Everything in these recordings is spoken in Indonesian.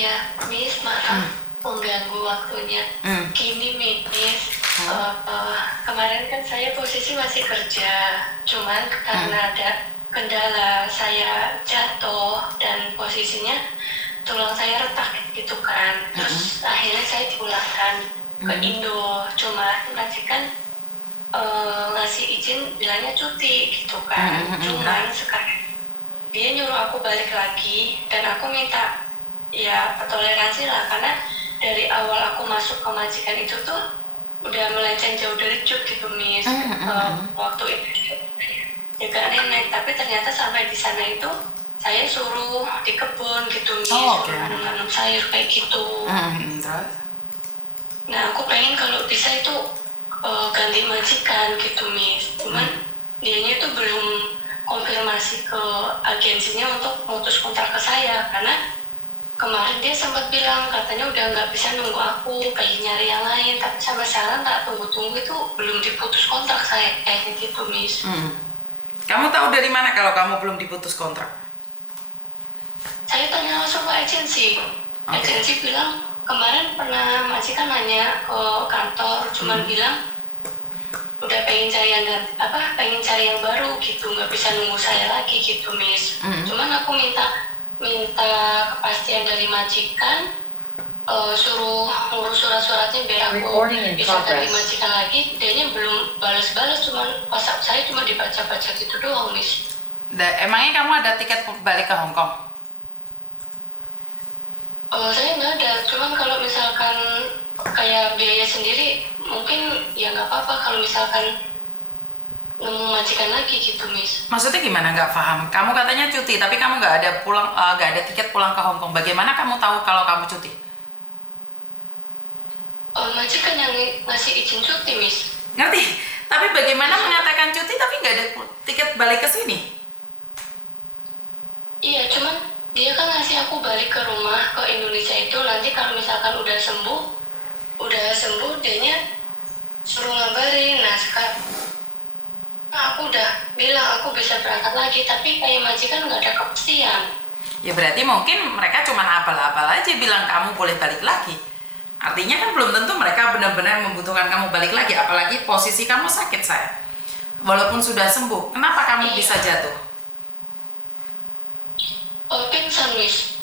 Iya, Miss, maaf mengganggu waktunya. Gini, Miss, kemarin kan saya posisi masih kerja, cuman karena ada kendala saya jatuh dan posisinya tulang saya retak gitu kan. Terus akhirnya saya dipulangkan ke Indo, cuman majikan ngasih izin bilangnya cuti gitu kan. Cuman sekarang dia nyuruh aku balik lagi dan aku minta ya toleransi lah, karena dari awal aku masuk ke majikan itu tuh udah melenceng jauh dari cut gitu, Miss. Waktu itu juga nenek, tapi ternyata sampai di sana itu saya suruh di kebun gitu, Miss. Nanam sayur kayak gitu. Terus? Nah aku pengen kalau bisa itu ganti majikan gitu, Miss. Cuman dianya itu belum konfirmasi ke agensinya untuk mutus kontrak ke saya, karena kemarin dia sempat bilang katanya udah nggak bisa nunggu aku, pengen nyari yang lain, tapi sampai sekarang tak tunggu-tunggu itu belum diputus kontrak saya kayaknya gitu, Miss. Kamu tahu dari mana kalau kamu belum diputus kontrak? Saya tanya langsung ke agensi. Agensi bilang kemarin pernah majikan nanya ke kantor, cuman bilang udah pengen cari yang baru gitu, nggak bisa nunggu saya lagi gitu, Miss. Cuman aku minta kepastian dari majikan, suruh ngurus surat-suratnya biar aku bisa ganti majikan lagi. Dianya belum balas-balas, cuman WhatsApp saya cuma dibaca-baca gitu doang, Miss. Emangnya kamu ada tiket balik ke Hong Kong? Saya nggak ada, cuman kalau misalkan kayak biaya sendiri mungkin ya nggak apa-apa kalau misalkan nemu majikan lagi gitu, Miss. Maksudnya gimana? Nggak paham. Kamu katanya cuti, tapi kamu nggak ada tiket pulang ke Hong Kong. Bagaimana kamu tahu kalau kamu cuti? Majikan yang ngasih izin cuti, Miss. Ngerti? Tapi bagaimana mengatakan cuti tapi nggak ada tiket balik ke sini? Iya, cuman dia kan ngasih aku balik ke rumah ke Indonesia itu nanti kalau misalkan udah sembuh dianya suruh ngabarin. Nah sekarang aku udah bilang aku bisa berangkat lagi, tapi kayak majikan nggak ada kepastian. Ya berarti mungkin mereka cuma abal-abal aja bilang kamu boleh balik lagi. Artinya kan belum tentu mereka benar-benar membutuhkan kamu balik lagi, apalagi posisi kamu sakit, saya. Walaupun sudah sembuh, kenapa kamu bisa jatuh? Pingsan, Miss.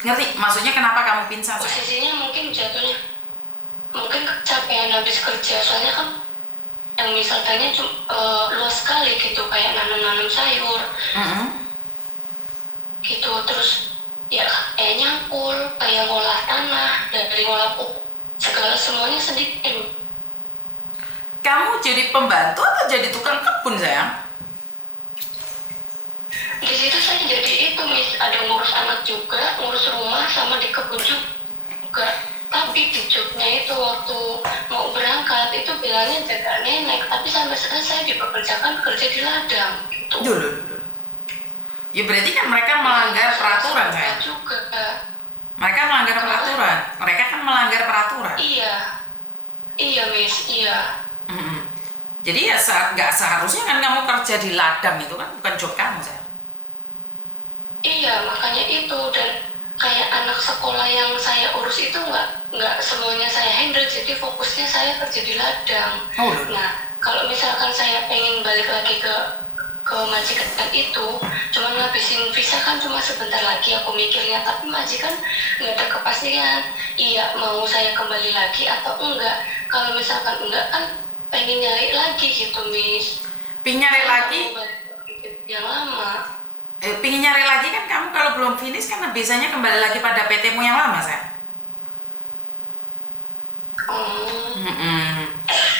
Ngerti? Maksudnya kenapa kamu pingsan? Posisinya mungkin jatuhnya mungkin kecapean habis kerja, soalnya kan yang misalnya luas sekali gitu, kayak nanam sayur gitu, terus ya kayak nyangkul, kayak ngolah tanah, dari ngolah pupuk, segala semuanya sedikit. Kamu jadi pembantu atau jadi tukang kebun, sayang? Di situ saya jadi itu, Miss, ada ngurus anak juga, ngurus rumah, sama di kebun juga. Tapi di jobnya itu waktu mau berangkat itu bilangnya jaga nenek, tapi sampai sekarang saya dipekerjakan kerja di ladang gitu. Dulu. Ya berarti kan mereka melanggar peraturan, sayang. Juga. Mereka melanggar peraturan. Mereka kan melanggar peraturan. Iya, Miss, iya. Jadi ya nggak seharusnya kan kamu kerja di ladang, itu kan bukan job kamu, sayang. Iya, makanya itu. Dan kayak anak sekolah yang saya urus itu nggak semuanya saya handle, jadi fokusnya saya kerja di ladang. Nah, kalau misalkan saya pengen balik lagi ke majikan itu, cuma ngabisin visa kan cuma sebentar lagi aku mikirnya, tapi majikan nggak ada kepastian, iya mau saya kembali lagi atau enggak. Kalau misalkan enggak kan pengen nyari lagi gitu, Miss. Pengen nyari lagi? Yang lama. Pengen nyari lagi kan kamu kalau belum finish kan biasanya kembali lagi pada PT-mu yang lama, sayang.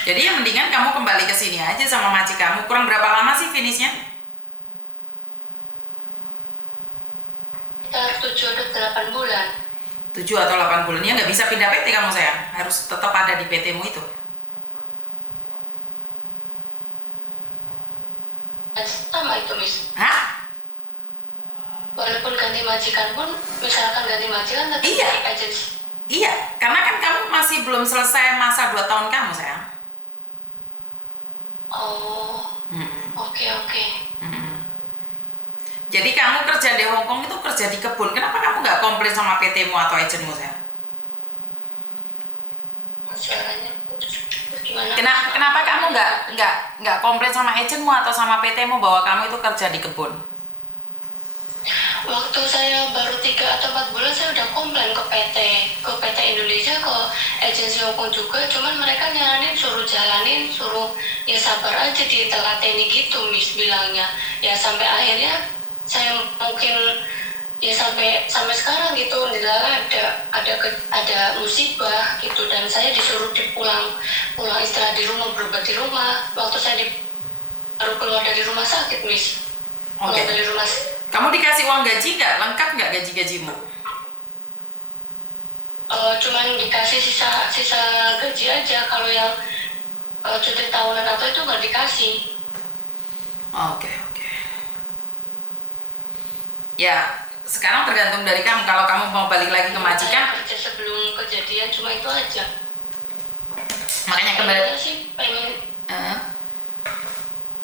Jadi ya mendingan kamu kembali ke sini aja sama maji kamu. Kurang berapa lama sih finishnya? Sekitar 7 atau 8 bulan. 7 atau 8 bulan, ya nggak bisa pindah PT kamu, sayang. Harus tetap ada di PT-mu itu. Sama itu, Miss. Hah? Walaupun ganti majikan pun, misalkan ganti majikan tapi dari agensi. Iya, karena kan kamu masih belum selesai masa 2 tahun kamu, sayang. Oke. Jadi kamu kerja di Hong Kong itu kerja di kebun. Kenapa kamu nggak komplain sama PT-mu atau agenmu saya? Suaranya gimana? Kenapa kamu nggak komplain sama agenmu atau sama PT-mu bahwa kamu itu kerja di kebun? Waktu saya baru 3 atau 4 bulan saya udah komplain ke PT Indonesia, ke agensi Hong Kong juga, cuman mereka nyaranin suruh jalanin, suruh ya sabar aja ditelateni gitu Miss bilangnya. Ya sampai akhirnya saya mungkin ya sampai sekarang gitu Nilala ada musibah gitu dan saya disuruh pulang istirahat di rumah, berobat di rumah. Waktu saya baru keluar dari rumah sakit Miss. Oke. Dari rumah. Kamu dikasih uang gaji nggak? Lengkap nggak gaji-gajimu? Cuman dikasih sisa gaji aja. Kalau yang cuti tahunan atau itu nggak dikasih. Oke. Ya, sekarang tergantung dari kamu. Kalau kamu mau balik lagi ke majikan, Saya kerja sebelum kejadian cuma itu aja. makanya kembali. Pengennya sih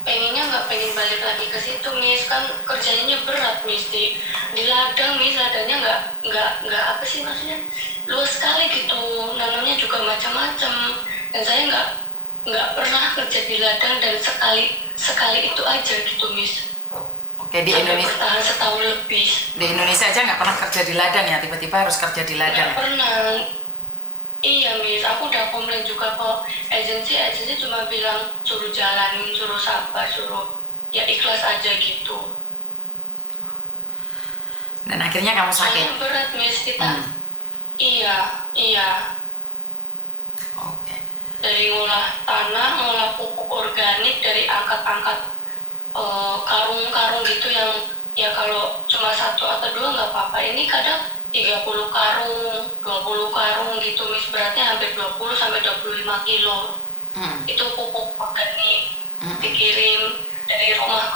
pengennya nggak pengen balik lagi ke situ Miss, kan kerjanya berat Miss di ladang Miss, ladangnya nggak apa sih maksudnya luas sekali gitu, nanamnya juga macam-macam dan saya nggak pernah kerja di ladang dan sekali itu aja gitu Miss. Oke, di Indonesia bertahan setahun lebih. Di Indonesia aja nggak pernah kerja di ladang ya, tiba-tiba harus kerja di ladang. Nggak pernah. Iya Miss, aku udah komplain juga ke agensi cuma bilang suruh jalanin, suruh sabar, suruh ya ikhlas aja gitu. Dan akhirnya kamu sakit. Soalnya berat Miss kita. Iya. Oke. Dari ngolah tanah, ngolah pupuk organik, dari angkat-angkat karung-karung gitu yang ya kalau cuma 1 atau 2 nggak apa-apa. Ini kadang 30 karung, 20 karung gitu Miss, beratnya hampir 20 sampai 25 kilo. Itu pupuk organik dikirim dari rumah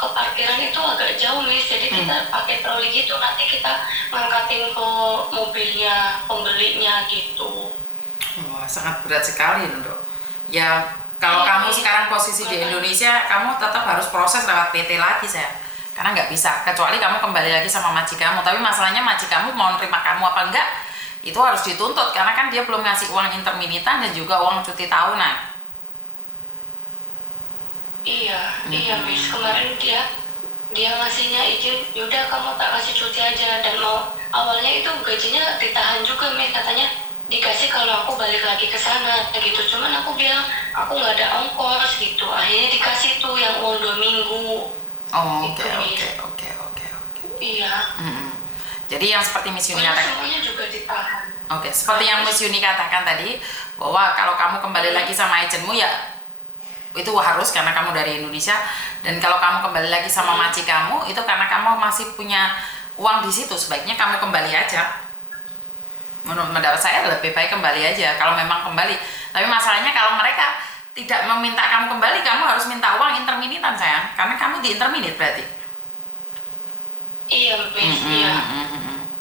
ke parkiran itu agak jauh Miss, jadi kita pakai troli gitu, nanti kita ngangkatin ke mobilnya pembelinya gitu. Wah, sangat berat sekali Dok. Ya, kalau kamu sekarang posisi di Indonesia, kamu tetap harus proses lewat PT lagi saya. Karena nggak bisa, kecuali kamu kembali lagi sama majikanmu. Tapi masalahnya majikanmu mau terima kamu apa enggak, itu harus dituntut. Karena kan dia belum ngasih uang interminitan dan juga uang cuti tahunan. Iya Miss, kemarin dia ngasihnya izin, yaudah kamu tak kasih cuti aja, dan mau awalnya itu gajinya ditahan juga Miss, katanya dikasih kalau aku balik lagi ke sana gitu, cuman aku bilang aku nggak ada ongkos gitu, akhirnya dikasih tuh yang uang 2 minggu. Oke. Iya. Jadi yang seperti Miss Yuni katakan. Semuanya juga ditahan. Oke, seperti yang Miss Yuni katakan tadi, bahwa kalau kamu kembali lagi sama agenmu ya itu harus karena kamu dari Indonesia, dan kalau kamu kembali lagi sama majikanmu itu karena kamu masih punya uang di situ, sebaiknya kamu kembali aja. Menurut pendapat saya lebih baik kembali aja kalau memang kembali. Tapi masalahnya kalau mereka tidak meminta kamu kembali, kamu harus minta uang interminitan sayang, karena kamu di interminit berarti. Iya Miss,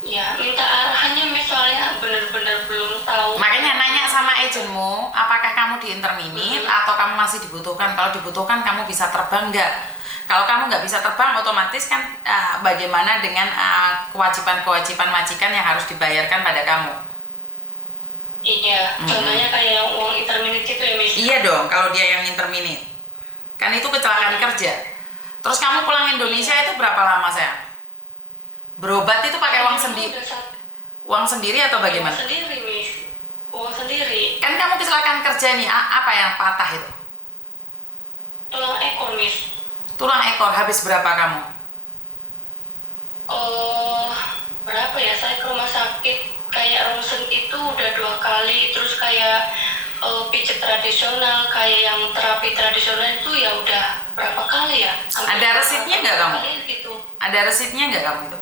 iya, minta arahannya Miss, soalnya bener-bener belum tahu. Makanya nanya sama agenmu, apakah kamu di interminit atau kamu masih dibutuhkan. Kalau dibutuhkan kamu bisa terbang nggak? Kalau kamu nggak bisa terbang, otomatis kan bagaimana dengan kewajiban-kewajiban majikan yang harus dibayarkan pada kamu? Iya, contohnya kayak uang interminit itu ya Miss. Iya dong, kalau dia yang interminit, kan itu kecelakaan kerja. Terus kamu pulang Indonesia itu berapa lama sayang? Berobat itu pakai uang sendiri? Uang sendiri atau bagaimana? Uang sendiri Miss, uang sendiri. Kan kamu kecelakaan kerja nih, apa yang patah itu? Tulang ekor Miss. Tulang ekor, habis berapa kamu? Berapa ya, saya ke rumah sakit kayak ronsen itu udah 2 kali, terus kayak pijat tradisional, kayak yang terapi tradisional itu ya udah berapa kali ya? Ada resitnya nggak kamu? Gitu. Ada resitnya nggak kamu itu?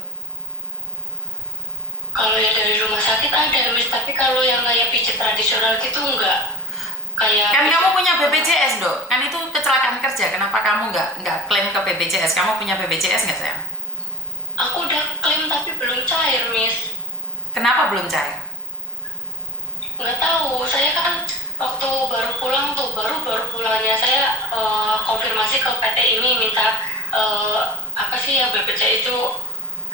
Kalau ya dari rumah sakit ada Miss, tapi kalau yang kayak pijat tradisional gitu enggak. Kayak kan kamu punya BPJS Dok, kan itu kecelakaan kerja, kenapa kamu nggak klaim ke BPJS? Kamu punya BPJS nggak sayang? Aku udah klaim tapi belum cair Miss. Kenapa belum cair? Nggak tahu, saya kan waktu baru pulang tuh, baru pulangnya saya konfirmasi ke PT ini, minta sih yang BPJS itu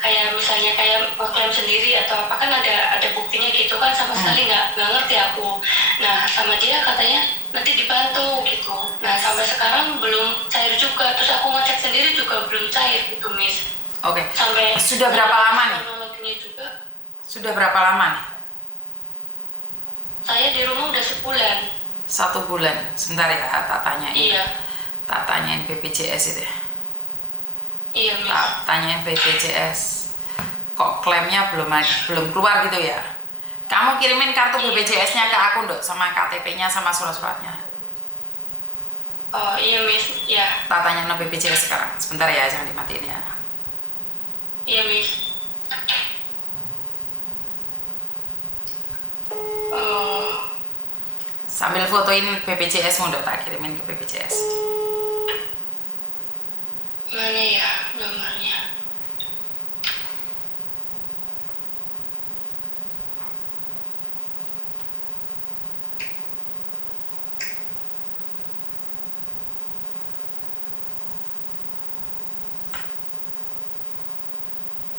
kayak misalnya kayak klaim sendiri atau apa, kan ada buktinya gitu kan, sama sekali nggak ngerti aku. Nah sama dia katanya nanti dibantu gitu. Nah sampai sekarang belum cair juga, terus aku ngecek sendiri juga belum cair gitu Miss. Oke. Sampai Sudah berapa lama nih? teknologinya juga. Sudah berapa lama nih? Saya di rumah udah sebulan. 1 bulan. Sebentar ya, tak tanyain. Iya. Tak tanyain BPJS itu ya. Iya Miss. Tak tanyain BPJS. Kok klaimnya belum keluar gitu ya? Kamu kirimin kartu BPJS-nya ke aku, Dok, sama KTP-nya sama surat-suratnya. Oh iya Miss, ya. Tak tanya no BPJS sekarang. Sebentar ya, jangan dimatiin ya. Iya Miss. Sambil fotoin BPJS-mu, Dok, tak kirimin ke BPJS. Mana ya nomornya?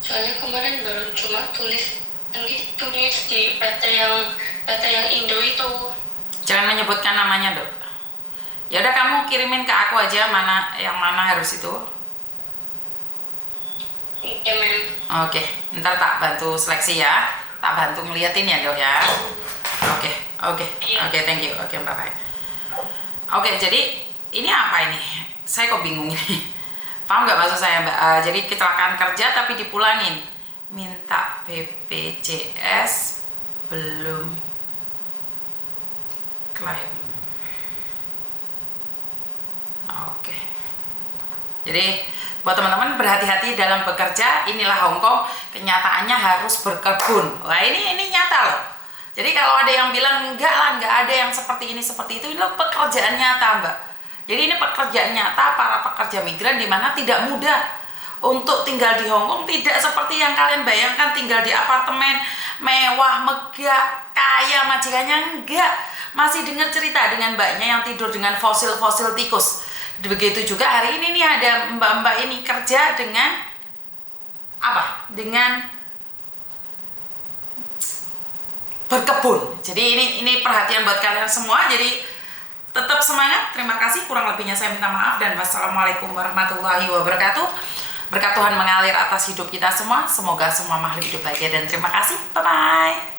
Soalnya kemarin baru cuma tulis gitu Miss, di PT yang Indo itu. Jangan menyebutkan namanya, Dok. Ya udah, kamu kirimin ke aku aja yang mana harus itu. Iya Mem. Oke, ntar tak bantu seleksi ya. Tak bantu ngeliatin ya, Dok ya. Oke, thank you. Oke, bye-bye. Oke, jadi ini apa ini? Saya kok bingung ini. Paham nggak maksud saya, Mbak? Jadi kecelakaan kerja tapi dipulangin. Minta BPJS belum klaim. Oke. Jadi buat teman-teman berhati-hati dalam bekerja. Inilah Hongkong, kenyataannya harus berkebun. Wah, ini nyata loh. Jadi kalau ada yang bilang enggak lah, enggak ada yang seperti ini seperti itu loh, pekerjaan nyata, Mbak. Jadi ini pekerjaan nyata para pekerja migran di mana tidak mudah untuk tinggal di Hongkong, tidak seperti yang kalian bayangkan tinggal di apartemen mewah, megah, kaya majikannya, enggak. Masih dengar cerita dengan mbaknya yang tidur dengan fosil-fosil tikus. Begitu juga hari ini nih ada mbak-mbak ini kerja dengan apa? Dengan berkebun. Jadi ini perhatian buat kalian semua. Jadi tetap semangat. Terima kasih. Kurang lebihnya saya minta maaf dan wassalamualaikum warahmatullahi wabarakatuh. Berkat Tuhan mengalir atas hidup kita semua. Semoga semua makhluk hidup bahagia dan terima kasih. Bye bye.